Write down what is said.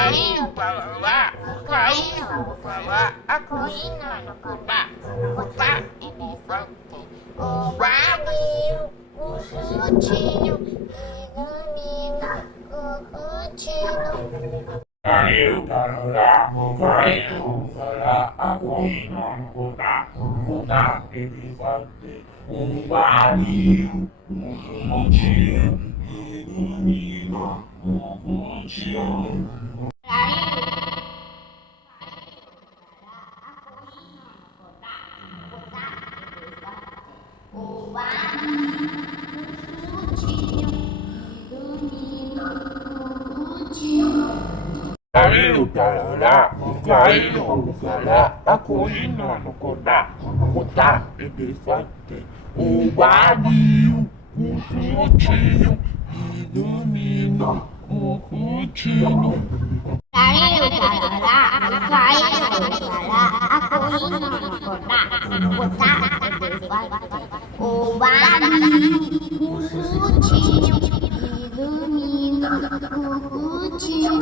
Caiu para lá, caiu para lá, a corrida no colar, botar elefante, o barril, o chutinho, ilumina o rotinho. Caiu para lá, caiu para lá, a corrida no colar, botar elefante, o barril, o chutinho, ilumina o rotinho. Caiu para lá, caiu para lá, a colina no colar, botar elefante, o barril, o frutinho, ilumina o rotinho. Caiu para lá, caiu para lá, a colina no colar, botar elefante, o barril, o frutinho, ilumina o rotinho.